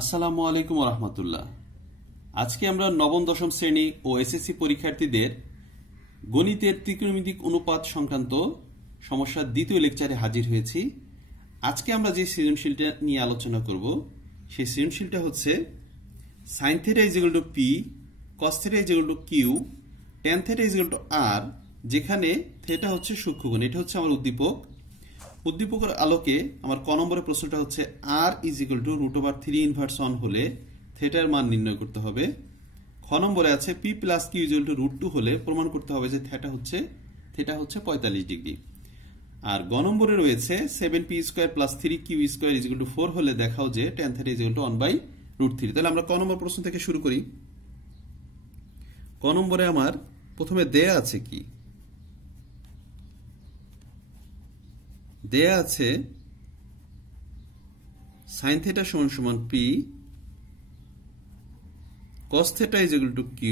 আসসালামু আলাইকুম রহমতুল্লাহ। আজকে আমরা নবম দশম শ্রেণী ও এসএসসি পরীক্ষার্থীদের গণিতের ত্রিকোণমিতিক অনুপাত সংক্রান্ত সমস্যার দ্বিতীয় লেকচারে হাজির হয়েছি। আজকে আমরা যে সৃজনশীলটা নিয়ে আলোচনা করব সেই সৃজনশীলটা হচ্ছে sin θ = p, cos θ = q, tan θ = r, যেখানে থিটা হচ্ছে সূক্ষ্মকোণ। এটা হচ্ছে আমার উদ্দীপক। উদ্দীপকের আলোকে আমার ক নম্বরের প্রশ্নটা হচ্ছে r = √3 ইনভার্স 1 হলে থিটার মান নির্ণয় করতে হবে। খ নম্বরে আছে p + q = √2 হলে প্রমাণ করতে হবে যে থিটা হচ্ছে 45 ডিগ্রি। আর গ নম্বরে রয়েছে 7p² + 3q² = 4 হলে দেখাও যে tan θ = 1/√3। তাহলে আমরা ক নম্বর প্রশ্ন থেকে শুরু করি। ক নম্বরে আমার প্রথমে দেয়া আছে কি? দেয়া আছে sin θ = p, cos θ = q,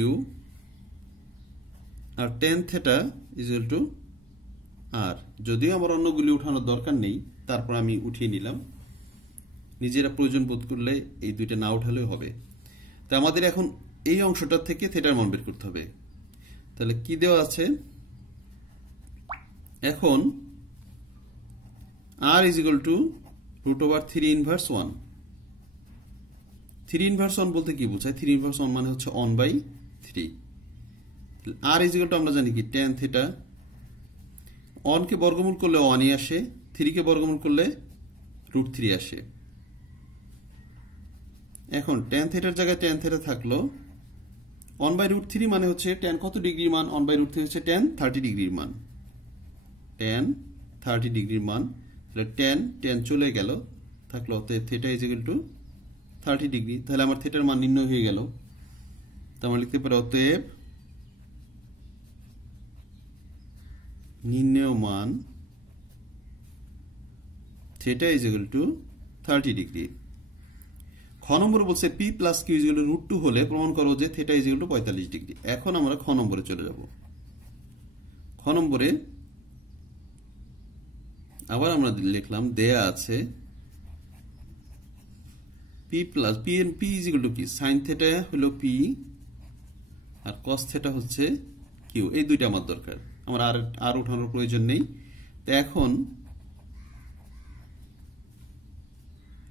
আর tan θ = r। যদিও আমার অন্যগুলি উঠানোর দরকার নেই, তারপর আমি উঠিয়ে নিলাম। নিজেরা প্রয়োজন বোধ করলে এই দুইটা না উঠালেও হবে। তা আমাদের এখন এই অংশটা থেকে থিটার মান বের করতে হবে। তাহলে কি দেওয়া আছে? এখন r = √3 ইনভার্স 1। 3 ইনভার্স 1 বলতে কি বোঝায়? 3 ইনভার্স 1 মানে হচ্ছে 1/3। r = আমরা জানি কি tan θ। 1 কে বর্গমূল করলে 1ই আসে, 3 কে বর্গমূল করলে √3 আসে। এখন tan θ এর জায়গায় tan θ থাকলো 1/√3 মানে হচ্ছে tan কত ডিগ্রির মান? 1/√3 হচ্ছে tan 30 ডিগ্রির মান। tan 30 ডিগ্রির মান। তাহলে tan চলে গেল, থাকলো অতএব θ = 30 ডিগ্রি। তাহলে আমার থিটার মান নির্ণয় হয়ে গেল। তো আমরা লিখতে পারি অতএব নির্ণেয় মান θ = 30 ডিগ্রি। খ নম্বর বলছে p + q = √2 হলে প্রমাণ করো যে θ = 45 ডিগ্রি। এখন আমরা খ নম্বরে চলে যাব। খ নম্বরে আবার আমরা লিখলাম দেয়া আছে p = কি? sin θ হলো p আর cos θ হচ্ছে q। এই দুইটা আমার দরকার, আমার আর উঠানোর প্রয়োজন নেই। তো এখন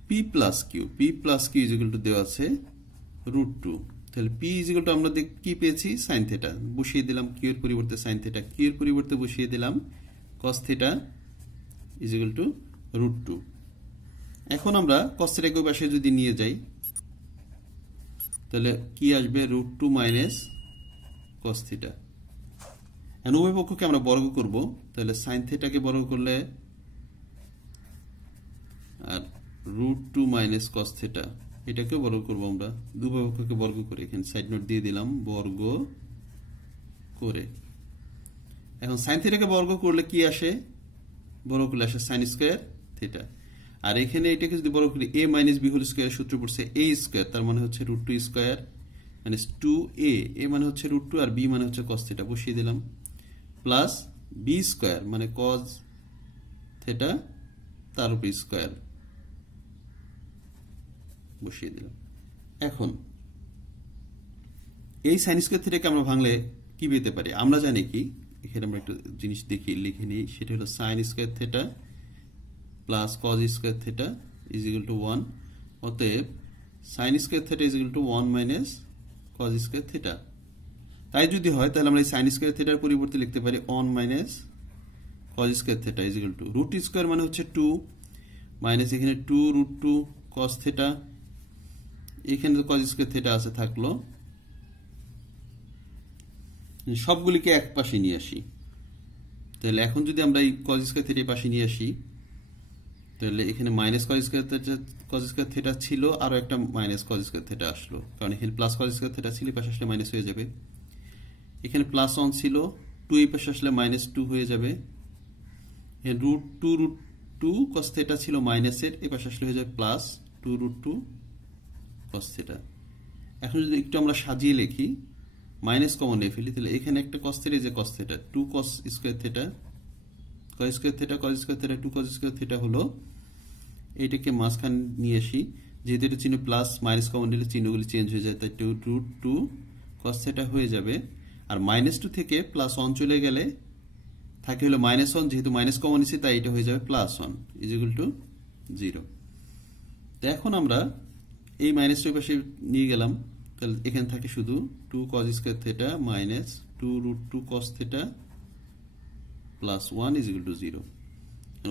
p + q দেওয়া আছে √2। তাহলে p = আমরা কি পেয়েছি? sin θ। বসিয়ে দিলাম q এর পরিবর্তে sin θ, q এর পরিবর্তে বসিয়ে দিলাম cos θ = √2। এখন আমরা cos θ কে পাশে যদি নিয়ে যাই তাহলে কি আসবে? √2 - cos θ। এখন উভয় পক্ষকে আমরা বর্গ করব। তাহলে sin θ কে বর্গ করলে আর √2 - cos θ এটাকে বর্গ করব আমরা। উভয় পক্ষকে বর্গ করে এখানে সাইড নোট দিয়ে দিলাম বর্গ করে। এখন sin θ কে বর্গ করলে কি আসে? বর্গ করলে আসে sin² θ। আর এখানে এটাকে যদি বর্গ করি a - b² সূত্র পড়ছে a², তার মানে হচ্ছে √2² - 2a। a মানে হচ্ছে √2 আর b মানে হচ্ছে cos θ। বসিয়ে দিলাম প্লাস b² মানে cos θ তার উপর স্কয়ার বসিয়ে দিলাম। এখন এই sin² θ কে আমরা ভাঙলে কি পেতে পারি? আমরা জানি কি, এখানে আমরা একটা জিনিস লিখে নিই। সেটা হলো sin² θ প্লাস cos² θ = 1। অতএব sin² θ = 1 - cos² θ। তাই যদি হয় তাহলে আমরা এই sin² θ এর পরিবর্তে লিখতে পারি 1 - cos² θ = √2 মানে হচ্ছে 2 মাইনাস এখানে 2 √2 cos θ, এখানে তো cos² θ আছে থাকলো। সবগুলিকে এক পাশে নিয়ে আসি। তাহলে এখন যদি আমরা এই cos² θ এর পাশে নিয়ে আসি তাহলে এখানে cos² θ ছিল, আরো একটা cos² θ আসলো, কারণ এখানে প্লাস cos² θ ছিল, পাশে আসলে মাইনাস হয়ে যাবে। এখানে +1 ছিল, 2 এই পাশে আসলে -2 হয়ে যাবে। এখানে √2 cos θ ছিল মাইনাসের, এই পাশে আসলে হয়ে যাবে +2 √2 cos θ। এখন যদি একটু আমরা সাজিয়ে লিখি, মাইনাস কমন নিয়ে ফেলি, তাহলে এখানে একটা cos θ, যে cos θ 2 cos² θ, cos² θ 2 cos² θ হলো। এইটাকে মাঝখানে নিয়ে আসি, যেহেতু এটা চিহ্ন প্লাস মাইনাস কমন নিলে চিহ্নগুলি চেঞ্জ হয়ে যায়, তাই রুট টু কস থিটা হয়ে যাবে। আর -2 থেকে +1 চলে গেলে থাকে হলো -1, যেহেতু মাইনাস কমন নিচ্ছে তাই এটা হয়ে যাবে +1 ইকুয়াল টু 0। তো এখন আমরা এই -2 পাশে নিয়ে গেলাম, তাহলে এখানে থাকে শুধু 2 cos square theta minus 2 root 2 cos theta +1 equal to 0।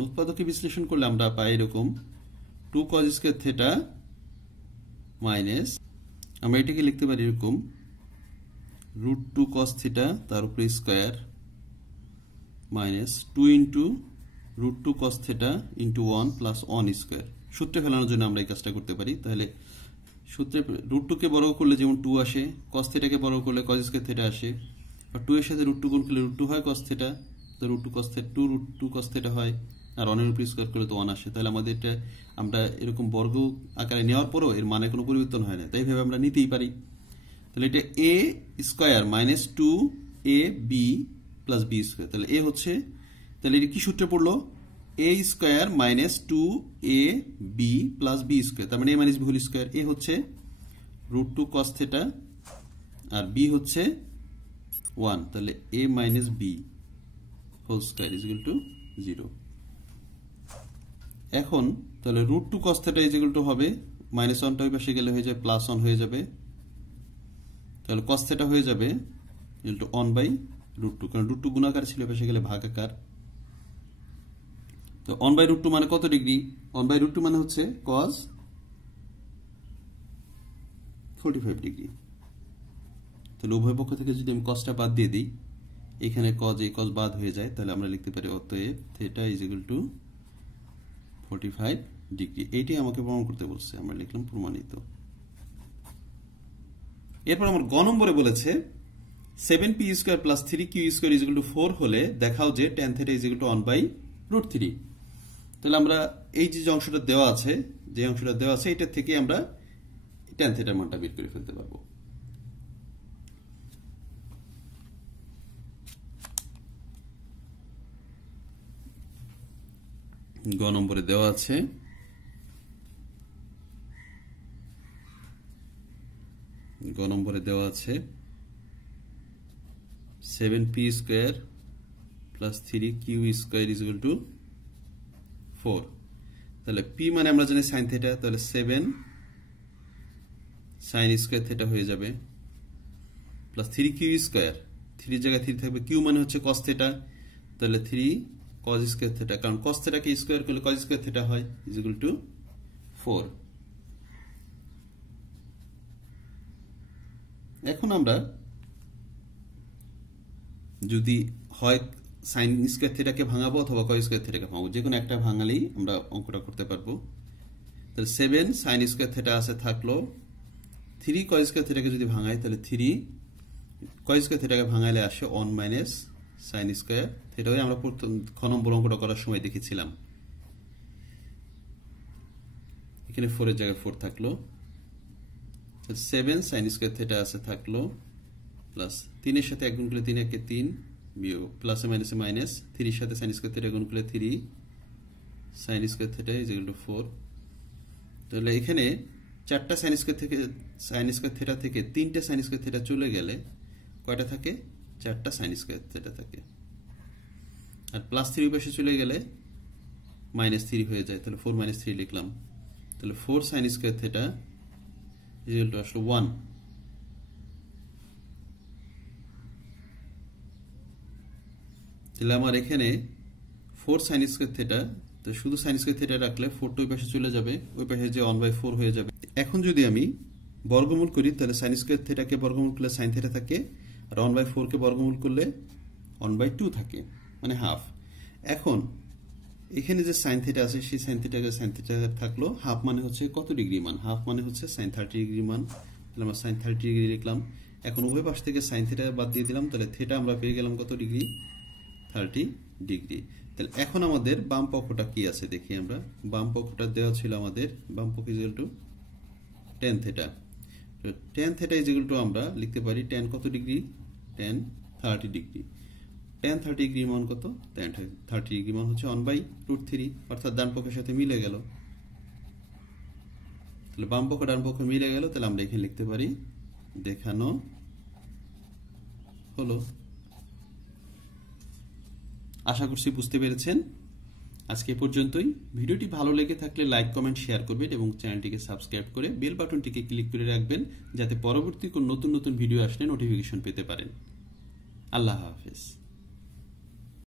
উৎপাদকে বিশ্লেষণ করলে আমরা পাই এরকম 2 cos স্কয়ার থিটা মাইনাস, আমরা এটাকে লিখতে পারি এরকম রুট 2 cos থিটা তার উপরে square minus 2 into root 2 cos theta into 1 plus 1 square. সূত্রে ফেলানোর জন্য আমরা এই কাজটা করতে পারি। তাহলে সূত্রে রুট 2 কে বর্গ করলে যেমন 2 আসে, cos থিটাকে বর্গ করলে cos স্কয়ার থিটা আসে, আর 2 এর সাথে রুট 2 গুণ করলে রুট 2 হয় cos থিটা, তো root 2 cos theta 2 root 2 cos theta হয়, আর 1 এর উপর স্কয়ার করলে তো 1 আসে। তাহলে আমাদের এটা আমরা এরকম বর্গ আকারে নেওয়ার পরও এর মানে কোনো পরিবর্তন হয় না, তাই ভাবে আমরা নিতেই পারি। তাহলে এটা a square minus 2ab plus b square, তাহলে a হচ্ছে, তাহলে এটা কি সূত্রে পড়লো, a square minus 2ab plus b square, তার মানে a minus b whole square. a হচ্ছে রুট 2 cos থিটা আর b হচ্ছে 1, তাহলে a minus b whole square is equal to 0। এখন তাহলে root 2 cos theta is equal to হবে -1টা ওই পাশে গেলে হয়ে যাবে +1 হয়ে যাবে, তাহলে cos থিটা হয়ে যাবে ইকুয়াল টু 1/√2, কারণ √2 গুণাকার ছিল, পাশে গেলে ভাগাকার। তো 1/√2 মানে কত ডিগ্রি? 1/√2 মানে হচ্ছে cos 45 ডিগ্রি। তাহলে উভয় পক্ষ থেকে যদি আমি cosটা বাদ দিয়ে দিই, এখানে cos এই cos বাদ হয়ে যায়, তাহলে আমরা লিখতে পারি অতএব theta is equal two 45 degree. এইটাই আমাকে প্রমাণ করতে বলছে, আমরা লিখলাম প্রমাণিত। এরপর আমার গ নম্বরে বলেছে 7p square plus 3q square is equal two 4 হলে দেখাও যে tan theta is equal two 1/√3। তাহলে আমরা এই যে অংশটা দেওয়া আছে, এটা থেকে আমরা tan থিটার মানটা বের করে ফেলতে পারবো। গ নম্বরে দেওয়া আছে আছে 7p square plus 3q square is equal two 4। তাহলে p মানে আমরা জানি sin থিটা, তাহলে 7 sin স্কয়ার থিটা হয়ে যাবে প্লাস 3q স্কয়ার, 3 এর জায়গায় 3 থাকবে, q মানে হচ্ছে cos থিটা, তাহলে 3 cos স্কয়ার থিটা, কারণ cos থিটাকে স্কয়ার করলে cos স্কয়ার থিটা হয় ইজ ইকুয়াল টু 4। এখন আমরা যদি হয় sin স্কয়ার থিটাকে ভাঙাবো অথবা cos স্কয়ার থিটাকে ভাঙাবো, যে কোনো একটা ভাঙালেই আমরা অঙ্কটা করতে পারবো। তাহলে 7 sin স্কয়ার থিটা আছে থাকলো, 3 cos স্কয়ার থিটাকে যদি ভাঙাই তাহলে 3 cos স্কয়ার থিটাকে ভাঙাইলে আসে 1 মাইনাস sin স্কয়ার থিটা। আমরা প্রথম খ নম্বর অঙ্কটা করার সময় দেখেছিলাম। এখানে 4 এর জায়গায় 4 থাকলো, 7 sin স্কয়ার থিটা আছে থাকলো প্লাস 3 এর সাথে 1 গুণ করলে 3 একে 3 বিয়োগ প্লাসে মাইনাসে মাইনাস, 3 এর সাথে sin স্কয়ার থিটা গুণ করলে 3 sin square theta is equal two 4। তাহলে এখানে 4টা sin স্কয়ার থিটা থেকে 3টে sin স্কয়ার থিটা চলে গেলে কয়টা থাকে? 4টা sin স্কয়ার থিটা থাকে, আর প্লাস 3 এর পাশে চলে গেলে -3 হয়ে যায়, তাহলে 4 - 3 লিখলাম। তাহলে 4 sin square theta is equal two আসলে 1। তাহলে আমার এখানে 4 sin স্কয়ার থিটা, তো শুধু sin স্কয়ার থিটা রাখলে 4 ওই পাশে চলে যাবে, ওই পাশে যে 1/4 হয়ে যাবে। এখন যদি আমি বর্গমূল করি তাহলে sin স্কয়ার থিটাকে বর্গমূল করলে sin থিটা থাকে, আর 1/4 কে বর্গমূল করলে 1/2 থাকে, মানে হাফ। এখন এখানে যে sin থিটা আছে সেই sin থিটা থাকলো, হাফ মানে হচ্ছে কত ডিগ্রি মান? হাফ মানে হচ্ছে sin 30 ডিগ্রি মান, তাহলে আমরা sin 30 ডিগ্রি লিখলাম। এখন উভয় পাশ থেকে sin থিটা বাদ দিয়ে দিলাম, তাহলে থিটা আমরা পেয়ে গেলাম কত ডিগ্রি? 30 ডিগ্রি। তাহলে এখন আমাদের বাম পক্ষটা কি আছে দেখি আমরা। বাম পক্ষটা দেওয়া ছিল আমাদের, বাম পক্ষ is equal two tan theta. তো tan theta is equal two আমরা লিখতে পারি tan কত degree? tan 30 degree. tan 30 degree মান কত? tan 30 ডিগ্রি মান হচ্ছে 1/√3, অর্থাৎ ডান পক্ষের সাথে মিলে গেল। তাহলে বাম পক্ষ ডান পক্ষ মিলে গেল, তাহলে আমরা এখানে লিখতে পারি দেখানো হলো। আশা করছি বুঝতে পেরেছেন। আজকে এ পর্যন্তই। ভিডিওটি ভালো লেগে থাকলে লাইক কমেন্ট শেয়ার করবেন এবং চ্যানেলটিকে সাবস্ক্রাইব করে বেল বাটনটিকে ক্লিক করে রাখবেন, যাতে পরবর্তী কোন নতুন নতুন ভিডিও আসলে নোটিফিকেশন পেতে পারেন। আল্লাহ হাফেজ।